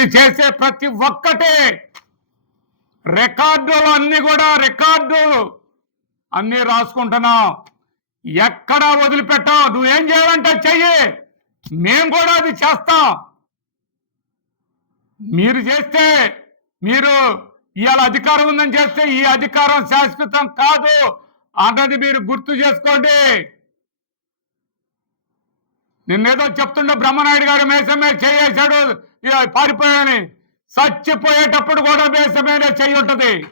మీరు చేసే ప్రతి ఒక్కటి. రికార్డులు అన్ని కూడా రికార్డు. అన్ని రాసుకుంటున్నాం. ఎక్కడా వదిలిపెట్టావు నువ్వేం చేయాలంటే చెయ్యి. మేము కూడా అది చేస్తాం. మీరు చేస్తే మీరు ఇవాళ అధికారం ఉందని చేస్తే ఈ అధికారం శాశ్వతం కాదు అన్నది మీరు గుర్తు చేసుకోండి. నిన్నేదో చెప్తుండే బ్రహ్మనాయుడు గారు మేసమే చేయేశాడు. పారిపోయాని? చచ్చిపోయేటప్పుడు కూడా దేశమైన చెయ్యి ఉంటుంది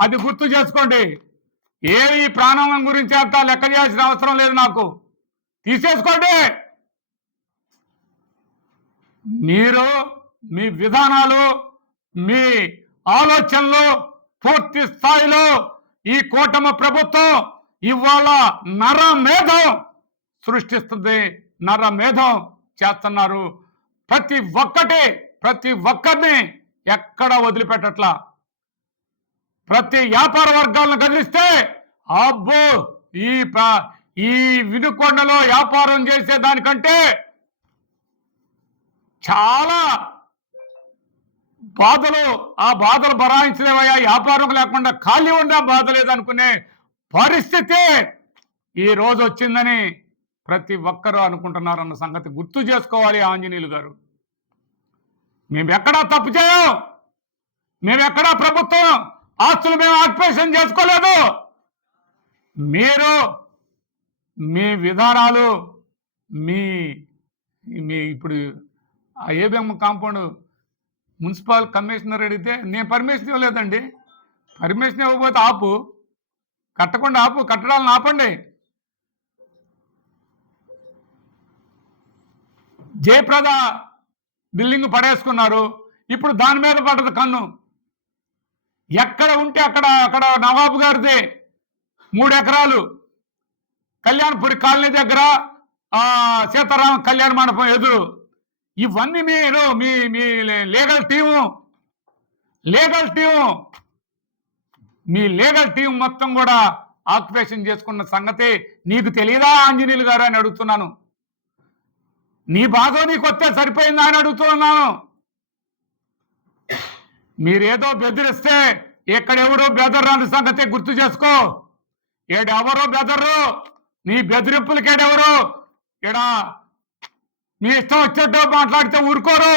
అది గుర్తు చేసుకోండి. ఏ ఈ ప్రాణం గురించి అంత లెక్క చేయాల్సిన అవసరం లేదు నాకు. తీసేసుకోండి. మీరు మీ విధానాలు మీ ఆలోచనలు పూర్తి స్థాయిలో ఈ కూటమి ప్రభుత్వం ఇవాళ నర మేధం సృష్టిస్తుంది. నర మేధం చేస్తున్నారు. ప్రతి ఒక్కటి ప్రతి ఒక్కరిని ఎక్కడ వదిలిపెట్టట్లా? ప్రతి వ్యాపార వర్గాలను కదిలిస్తే అబ్బో ఈ ఈ వినుకొండలో వ్యాపారం చేసే దానికంటే చాలా బాధలు ఆ బాధలు భరాయించలేవయ్యా వ్యాపారం లేకుండా ఖాళీ ఉండే బాధ లేదనుకునే పరిస్థితి ఈ రోజు వచ్చిందని ప్రతి ఒక్కరూ అనుకుంటున్నారన్న సంగతి గుర్తు చేసుకోవాలి ఆంజనేయులు గారు. మేము ఎక్కడా తప్పు చేయం. మేమెక్కడా ప్రభుత్వం ఆస్తులు మేము ఆక్యుపేషన్ చేసుకోలేదు. మీరు మీ విధానాలు మీ మీ ఇప్పుడు ఆ ఏబిఎం కాంపౌండ్ మున్సిపల్ కమిషనర్ అడిగితే నేను పర్మిషన్ ఇవ్వలేదండి. పర్మిషన్ ఇవ్వకపోతే ఆపు. కట్టకుండా ఆపు. కట్టడాలను ఆపండి. జయప్రద బిల్డింగ్ పడేసుకున్నారు. ఇప్పుడు దాని మీద పడ్డది కన్ను. ఎక్కడ ఉంటే అక్కడ అక్కడ నవాబు గారిది మూడు ఎకరాలు. కళ్యాణపురి కాలనీ దగ్గర సీతారామ కళ్యాణ మండపం ఎదురు. ఇవన్నీ మీరు మీ మీ లీగల్ టీము. Legal team. మీ లీగల్ టీం మొత్తం కూడా ఆక్యుపేషన్ చేసుకున్న సంగతి నీకు తెలియదా ఆంజనేయులు గారు అని అడుగుతున్నాను. నీ బాధో నీకు వస్తే సరిపోయిందా అని అడుగుతున్నాను మీరేదో బెదిరిస్తే ఎక్కడెవరో అన్న సంగతి గుర్తు చేసుకో. ఏడెవరో బెదర్రు నీ బెదిరింపులకేడెవరు ఇడా మీ ఇష్టం వచ్చేట్టు మాట్లాడితే ఊరుకోరు.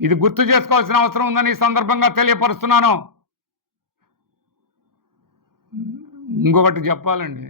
ఇది గుర్తు చేసుకోవాల్సిన అవసరం ఉందని ఈ సందర్భంగా తెలియపరుస్తున్నాను. ఇంకొకటి చెప్పాలండి.